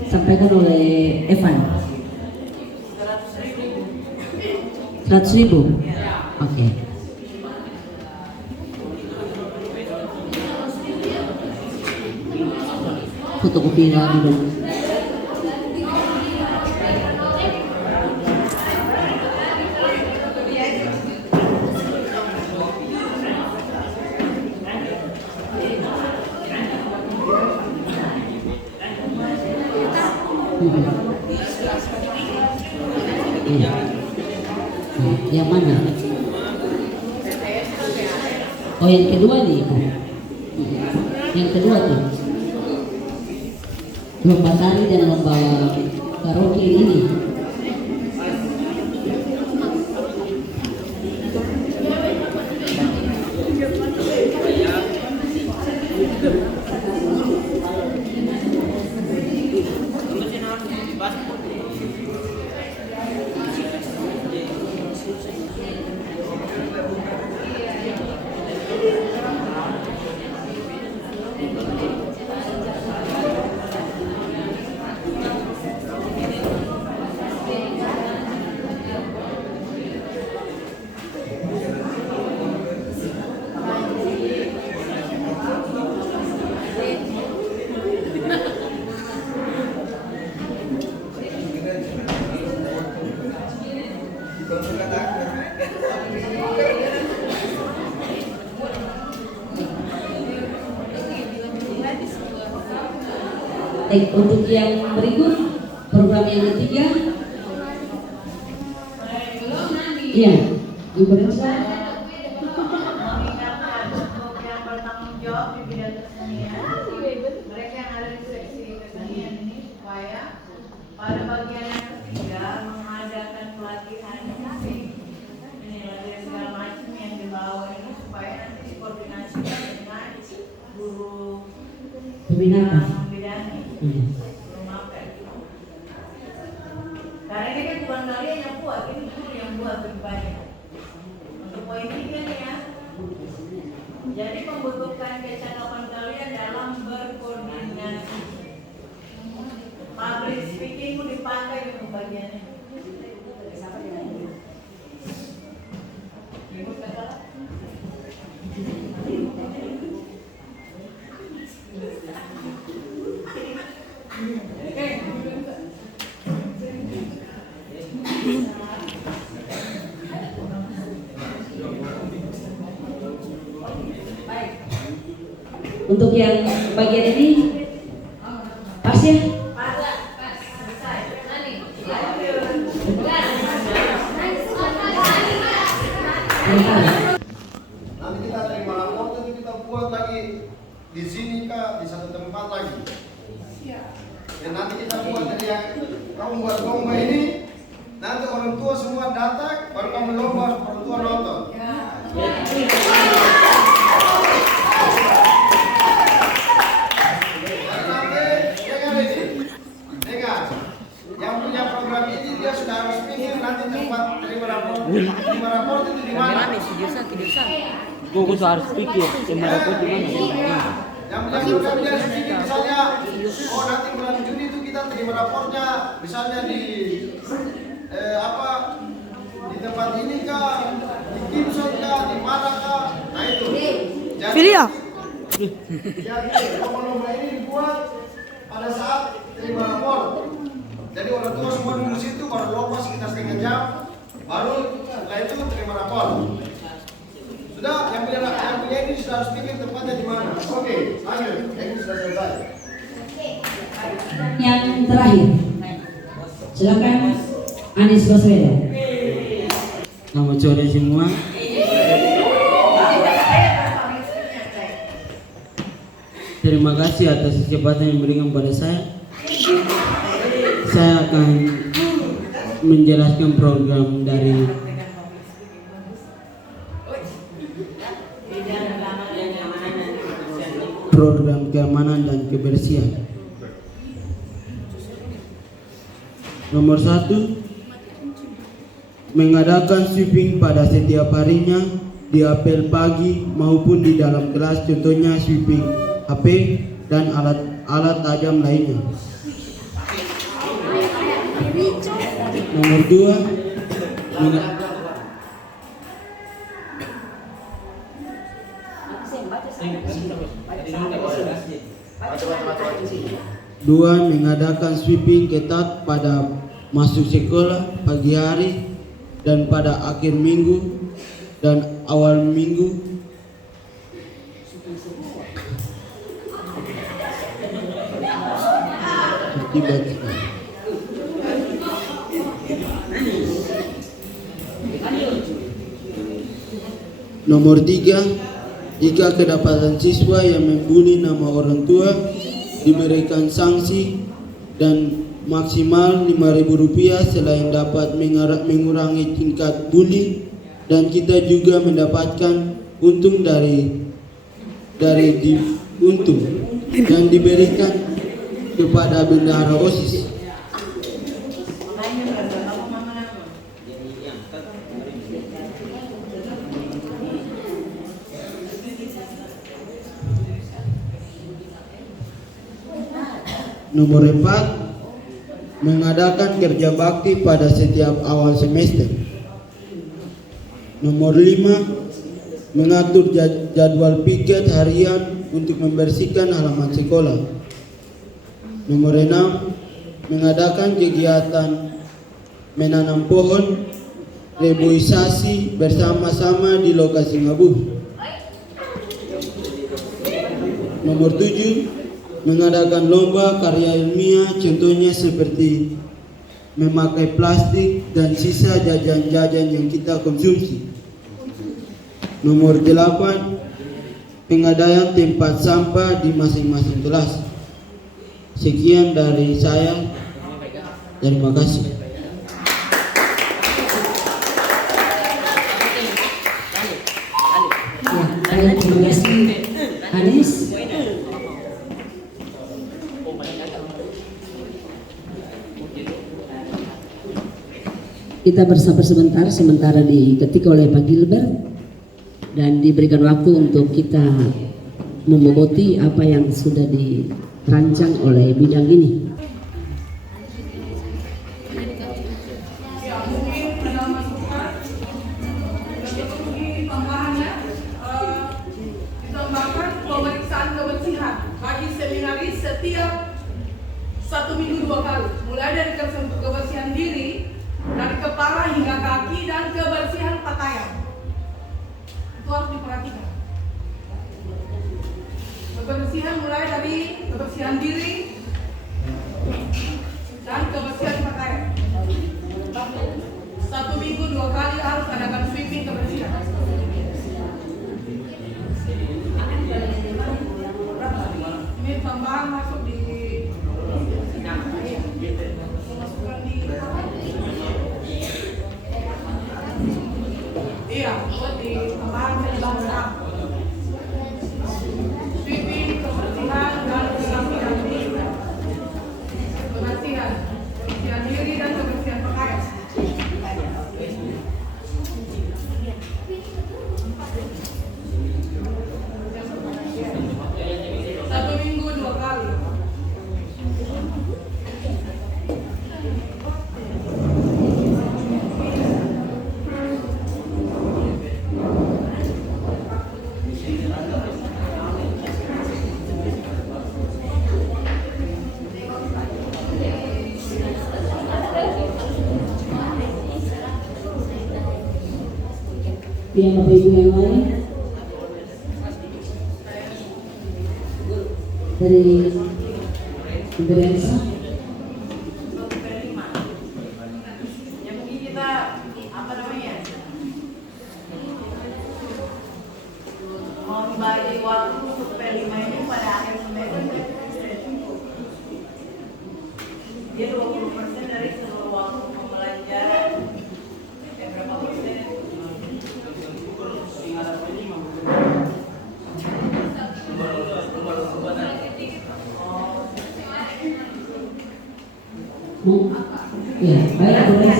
disampaikan oleh Evan. 100.000. Oke. Fotokopi lagi dong. Yang mana? Oh, yang kedua nih, Ibu. Yang kedua tuh. Lomba tari dan lomba karaoke ini. Untuk yang berikut program yang ketiga, iya, Ibu Rensa. Mengingatkan untuk yang bertanggung jawab di bidang kesenian, mereka yang ada di seksi kesenian ini supaya pada bagian yang ketiga mengadakan pelatihan musik, ini latihan segala macam yang dibawa ini supaya nanti dikoordinasikan dengan guru Pembinaan. membidani. Karena ini kan bukan kalian yang buat, ini guru yang buat lebih banyak. Untuk poin 3 nih ya. Jadi membutuhkan kecakapan kalian dalam berkoordinasi. Public speaking pun dipakai di pembagiannya. Untuk yang bagian ini pas ya? Nanti kita terima rapor, nanti kita buat lagi di sini kah, di satu tempat lagi. Dan nanti kita buat dari yang kamu buat lomba ini, nanti orang tua semua datang, baru kamu lomba orang tua nonton. Yang punya program ini dia sudah harus pikir nanti tempat terima rapor itu di mana. Gue harus pikir terima rapor di mana. Yang punya program dia harus pikir misalnya, oh nanti bulan Juni itu kita terima rapornya misalnya di di tempat ini kah, di Gibson kah, di mana kah, nah itu. Filia. Jadi lomba-lomba ini dibuat pada saat terima rapor. Jadi orang tua semua duduk situ, baru lomba sekitar setengah jam, baru setelah itu terima rapor. Sudah, yang punya ini sudah harus pikir tempatnya di mana. Oke, lanjut. Ini sudah selesai. Yang terakhir, silakan Anies Baswedan. Selamat sore semua. Terima kasih atas kesempatan yang diberikan pada saya. Saya akan menjelaskan program dari program keamanan dan kebersihan. Nomor 1, mengadakan sweeping pada setiap harinya di apel pagi maupun di dalam kelas, contohnya sweeping HP dan alat tajam lainnya. Nomor 2, mengadakan sweeping ketat pada masuk sekolah pagi hari dan pada akhir minggu dan awal minggu. Nomor 3, jika kedapatan siswa yang membuli nama orang tua diberikan sanksi dan maksimal Rp5.000 selain dapat mengurangi tingkat bully, dan kita juga mendapatkan untung dari untung dan diberikan kepada bendahara OSIS. Nomor 4, mengadakan kerja bakti pada setiap awal semester. Nomor 5, mengatur jadwal piket harian untuk membersihkan halaman sekolah. Nomor 6, mengadakan kegiatan menanam pohon reboisasi bersama-sama di lokasi Ngabuh. Nomor 7, mengadakan lomba karya ilmiah, contohnya seperti memakai plastik dan sisa jajan-jajan yang kita konsumsi. Nomor 8, pengadaan tempat sampah di masing-masing kelas. Sekian dari saya. Terima kasih. Baik, terima kasih Anies. Kita bersabar sebentar, sementara diketik oleh Pak Gilbert dan diberikan waktu untuk kita memboboti apa yang sudah dirancang oleh bidang ini. Ditambahkan pemeriksaan kebersihan bagi seminaris setiap 1 minggu 2 kali, mulai dari kebersihan diri dari kepala hingga kaki dan kebersihan pakaian. Itu harus diperhatikan. Kebersihan mulai dari kebersihan diri dan kebersihan pakaian. 1 minggu 2 kali harus adakan sweeping kebersihan. Ini tambahan masuk di Yang Bapak Ibu yang lain dari Indonesia. Ya mungkin kita apa namanya mau dibagi waktu untuk P5 ini pada akhir semester dia 20% dari seluruh waktu pembelajaran. Berapa persen? Ya, baik boleh.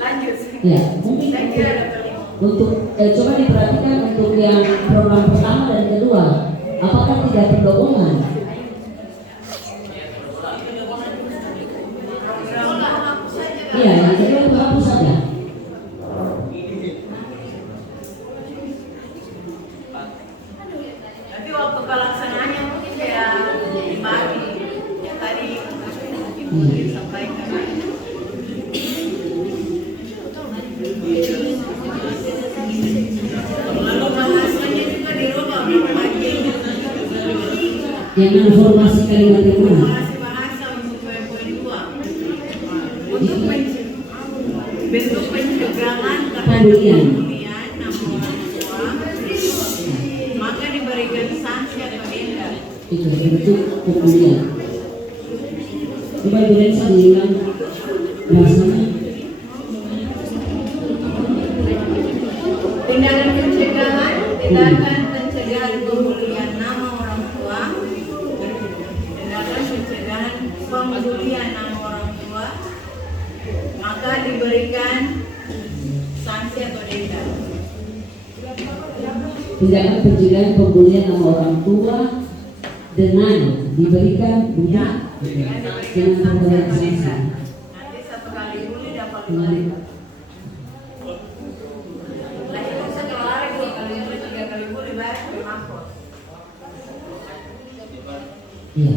Lanjut. Ya, mungkin Saya kira ada P5. untuk coba diperhatikan untuk yang program pertama dan kedua, apakah tidak berhubungan? Iya, yang kedua itu hapus saja. Tapi waktu pelaksanaannya mungkin ya dibagi. Ya tadi Ibu disampaikan. Lalu bahasanya juga dirubah berbagi. Yang informasi kalimat yang mana? Bahasa untuk poin 2. Untuk bentuk pencegahan Pembulian. nama orang tua, maka diberikan sanksi atau denda. Itu bentuk pembulian. Coba Ibu Rensa diulang bahasanya. Tindakan pencegahan pembulian nama orang tua, tindakan pencegahan pembulian nama orang tua, maka diberikan sanksi atau denda. Tindakan pencegahan pembulian nama orang tua dengan diberikan bunyi dengan pemberian sanksi. Nanti 1 kali bully dapat 5.000. Nah itu setelah hari 2 kali bully, 3 kali bully bayar mampus. Iya.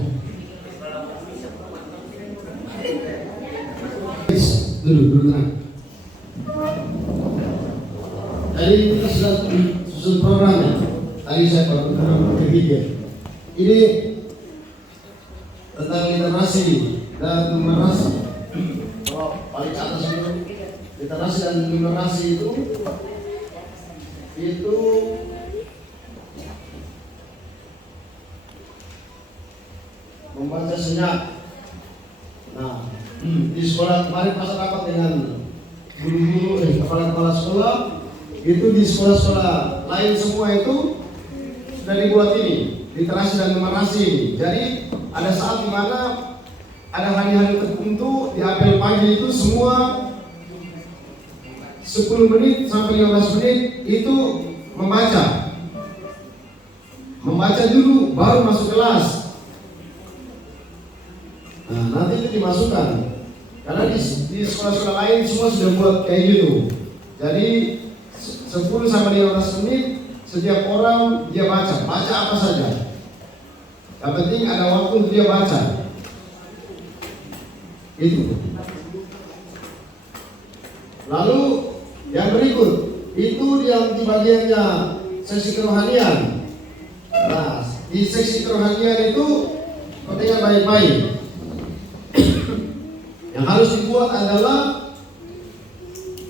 Dulu tenang. Tadi kita sudah susun programnya. Tadi saya baru berpikir. Ini tentang literasi dan numerasi. Kalau paling atas itu literasi dan numerasi itu membaca senyap. Nah, di sekolah kemarin pas rapat dengan guru-guru, kepala-kepala sekolah, itu di sekolah-sekolah lain semua itu sudah dibuat ini, literasi dan numerasi. Jadi ada saat di mana ada hari-hari tertentu di apel pagi itu semua 10 menit sampai 15 menit itu membaca dulu baru masuk kelas. Nah, nanti itu dimasukkan karena di sekolah-sekolah lain semua sudah buat kayak gitu. Jadi 10 sampai 15 menit setiap orang dia baca apa saja. Yang penting ada waktu untuk dia baca. Itu. Lalu yang berikut itu yang di bagiannya seksi kerohanian. Nah, di seksi kerohanian itu perhatikan baik-baik. Yang harus dibuat adalah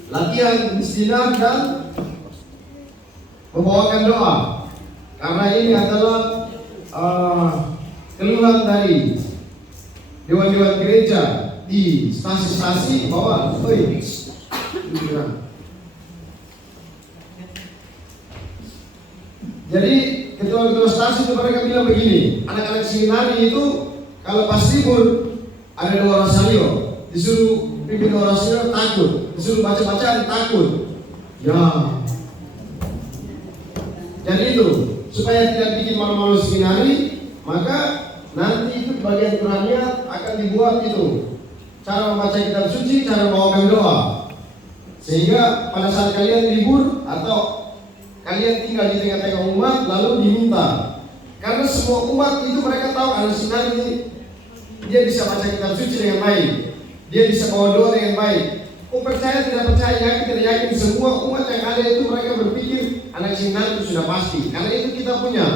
latihan istilah dan membawakan doa. Karena ini adalah keluhan dari dewan-dewan gereja di stasi-stasi bahwa jadi ketua-ketua stasi itu mereka bilang begini, anak-anak seminari itu kalau pas libur ada 2 rosario, disuruh pimpin rosario takut, disuruh baca-bacaan takut. Ya, jadi itu supaya tidak bikin malu-malu seminari, maka nanti itu bagian Qur'annya akan dibuat itu cara membaca kitab suci, cara membawakan doa, sehingga pada saat kalian libur atau kalian tinggal di tengah-tengah umat lalu diminta, karena semua umat itu mereka tahu anak sinari ini dia bisa baca kitab suci dengan baik, dia bisa bawa doa dengan baik. Percaya tidak percaya, yakin tidak yakin, semua umat yang ada itu mereka berpikir anak sinari itu sudah pasti, karena itu kita punya.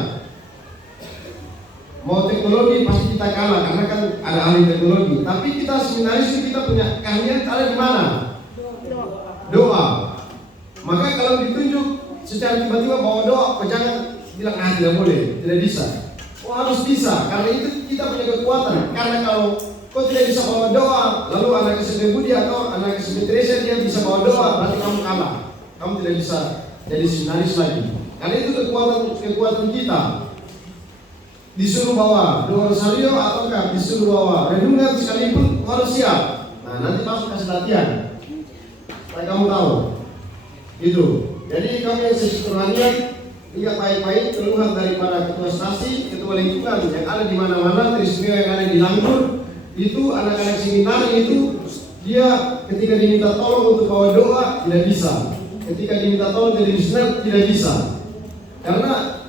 Mau teknologi pasti kita kalah karena kan ada ahli teknologi. Tapi kita seminaris itu kita punya keahlian ada di mana? Doa. Maka kalau ditunjuk secara tiba-tiba bawa doa, kau jangan bilang tidak boleh, tidak bisa. Oh harus bisa, karena itu kita punya kekuatan. Karena kalau kau tidak bisa bawa doa, lalu anak SMP Budi atau anak SMP Teresa dia bisa bawa doa, berarti kamu kalah. Kamu tidak bisa jadi seminaris lagi. Karena itu kekuatan kita. Disuruh bawa doa rosario ataukah disuruh bawa renungan sekalipun harus siap. Nah nanti pas kasih latihan supaya kamu tahu itu. Jadi kamu yang sesuatunya lihat baik-baik keluhan daripada ketua stasi, ketua lingkungan yang ada di mana-mana, trismeo yang ada di Langgur itu anak-anak seminar itu dia ketika diminta tolong untuk bawa doa tidak bisa, ketika diminta tolong dari bisnis tidak bisa karena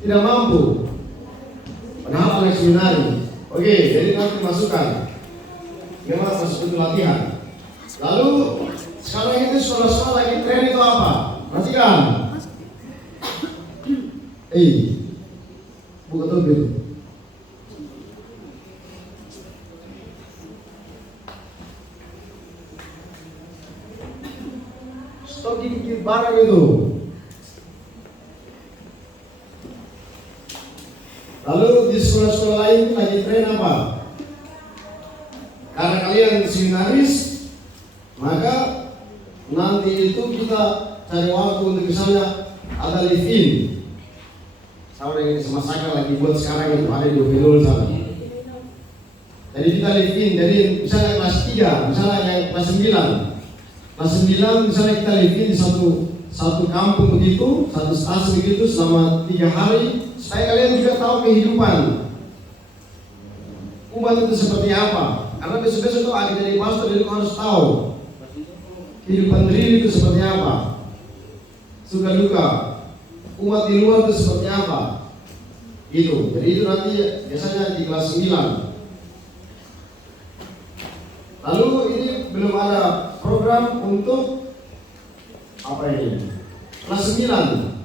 tidak mampu. Padahal anak seminari. Oke, jadi nanti masukkan. Memang masuk untuk latihan. Lalu sekarang itu sekolah-sekolah lagi tren itu apa? Perhatikan. Buka tuh gitu. Stop gigit barang itu. Lalu di sekolah-sekolah lain lagi tren apa? Karena kalian seminaris, maka nanti itu kita cari waktu untuk misalnya ada live-in. Sama dengan sama saya lagi buat sekarang itu ada di Ovelol sana. Jadi kita live-in, jadi misalnya kelas 3, misalnya yang kelas 9. Kelas 9 misalnya kita live-in di satu kampung begitu, satu stasiun begitu selama 3 hari. Supaya kalian juga tahu kehidupan umat itu seperti apa. Karena besok-besok itu akan jadi pastor, jadi harus tahu kehidupan real itu seperti apa, suka duka umat di luar itu seperti apa. Gitu. Jadi itu nanti biasanya di kelas 9. Lalu ini belum ada program untuk apa ini? Kelas 9.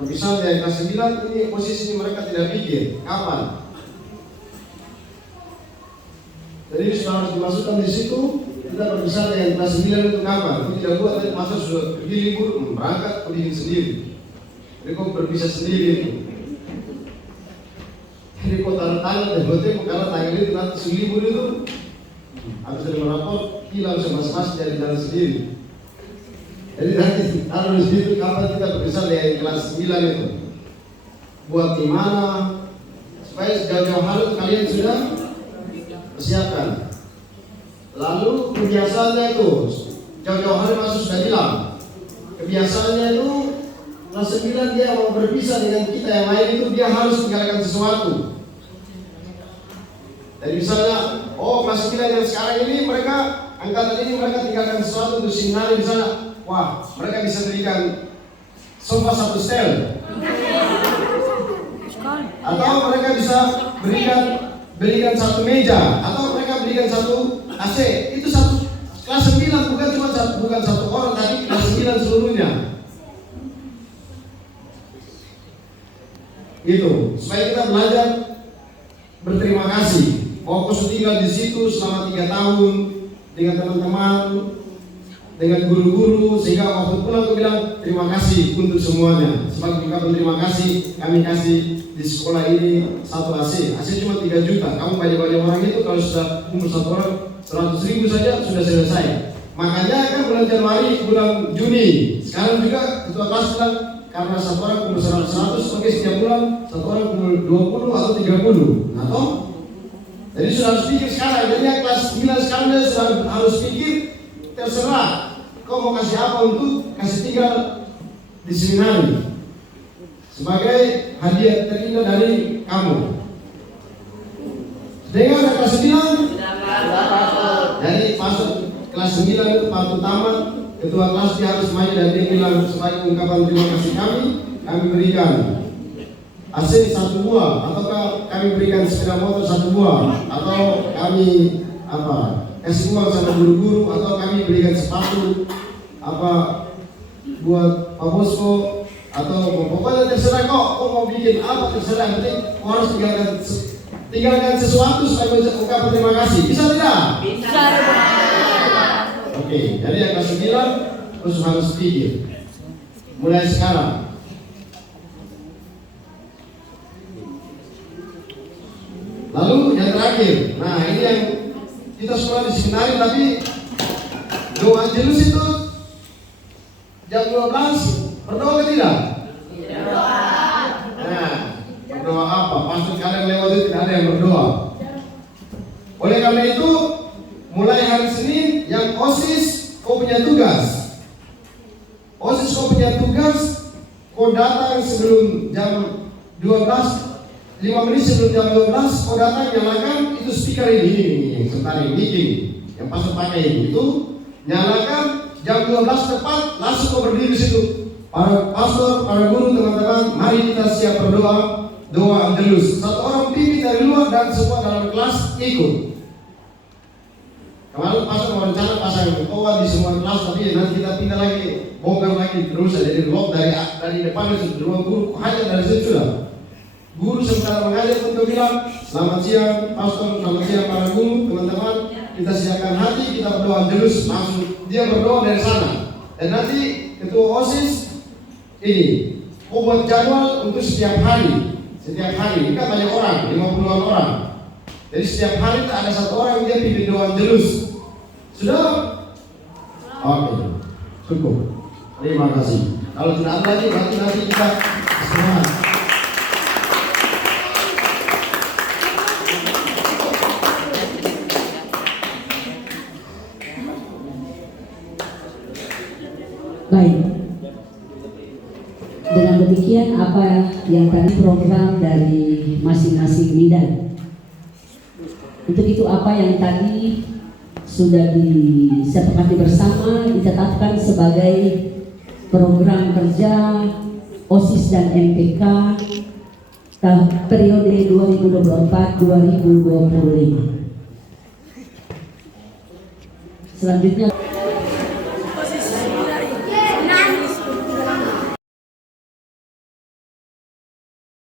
Misal dari kelas 9 ini posisi mereka tidak pikir kapan. Jadi sudah harus dimasukkan di situ. Kita berpisah dengan kelas 9 itu kapan. Kita tidak buat nanti masa sudah pergi libur berangkat pergi sendiri. Jadi kok berpisah sendiri itu. Jadi kok tanda-tanda dan hotel karena tanggal itu nanti libur itu habis dari merapot hilang sama-sama dari jalan sendiri. Jadi nanti taruh di situ kapan kita berpisah dari kelas 9 itu. Buat di mana supaya sejauh-jauh hari kalian sudah persiapkan. Lalu kebiasaannya itu jauh-jauh hari masuk sudah bilang. Kebiasaannya itu kelas 9 dia mau berpisah dengan kita yang lain itu dia harus tinggalkan sesuatu. Jadi misalnya, kelas 9 yang sekarang ini mereka angkatan ini mereka tinggalkan sesuatu untuk seminar misalnya. Wah, mereka bisa berikan sofa 1 stel, atau mereka bisa berikan 1 meja, atau mereka berikan 1 AC. Itu satu kelas 9 bukan satu orang, tapi kelas 9 seluruhnya. Gitu, supaya kita belajar berterima kasih. Fokus tinggal di situ selama 3 tahun dengan teman-teman, dengan guru-guru, sehingga waktu pulang aku bilang terima kasih untuk semuanya. Sebagai ungkapan terima kasih, kami kasih di sekolah ini 1 AC. AC cuma 3 juta. Kamu banyak-banyak orang itu kalau sudah umur 1 orang 100.000 saja sudah selesai. Makanya kan bulan Januari, bulan Juni, sekarang juga ketua kelas bilang karena 1 orang umur 100, oke setiap bulan 1 orang umur 20 atau 30. Nah toh, jadi sudah harus pikir sekarang. Jadi yang kelas 9 sekarang dia sudah harus pikir terserah. Kau mau kasih apa untuk kasih tinggal di seminari sebagai hadiah terindah dari kamu. Dengan kelas 9. Jadi masuk kelas 9 itu Pak Utama, ketua kelas dia harus maju dan dia bilang sebagai ungkapan terima kasih kami berikan AC 1 buah, ataukah kami berikan sepeda motor 1 buah, atau kami kasih uang sama guru-guru, atau kami berikan sepatu buat Pak Bosco, atau pokoknya terserah kok mau bikin apa terserah, yang penting harus tinggalkan sesuatu supaya mengucapkan terima kasih. Bisa tidak? Bisa. Oke, jadi yang kelas 9 terus harus pikir mulai sekarang. Lalu yang terakhir, nah ini yang kita sekolah di seminari, tapi doa Angelus itu jam 12 berdoa ke tidak? Nah, berdoa apa? Pasti kalian lewat itu tidak ada yang berdoa. Oleh karena itu, mulai hari Senin yang OSIS kau punya tugas. OSIS kau punya tugas, kau datang sebelum jam 12, 5 menit sebelum jam 12, kau datang nyalakan itu speaker ini sebentar ini meeting yang pastor pakai itu nyalakan jam 12 tepat, langsung kau berdiri di situ. Para pastor, para guru, teman-teman, mari kita siap berdoa, doa Angelus. Satu orang pimpin dari luar dan semua dalam kelas ikut. Kemarin pastor merencana pasang ketua di semua kelas, tapi nanti kita pindah lagi, bongkar lagi terus jadi lock dari depan itu ruang guru hanya dari situ sudah. Guru sementara mengajar untuk bilang selamat siang pastor, selamat siang para guru, teman-teman, kita siapkan hati, kita berdoa Angelus, langsung dia berdoa dari sana. Dan nanti ketua OSIS ini membuat jadwal untuk setiap hari, ini kan banyak orang, 50-an orang. Jadi setiap hari ada satu orang yang dia pimpin doa Angelus. Sudah? Oke, cukup. Terima kasih. Kalau tidak ada lagi, nanti kita semangat. Baik, dengan demikian apa yang tadi program dari masing-masing bidang. Untuk itu apa yang tadi sudah disepakati bersama ditetapkan sebagai program kerja OSIS dan MPK periode 2024-2025. Selanjutnya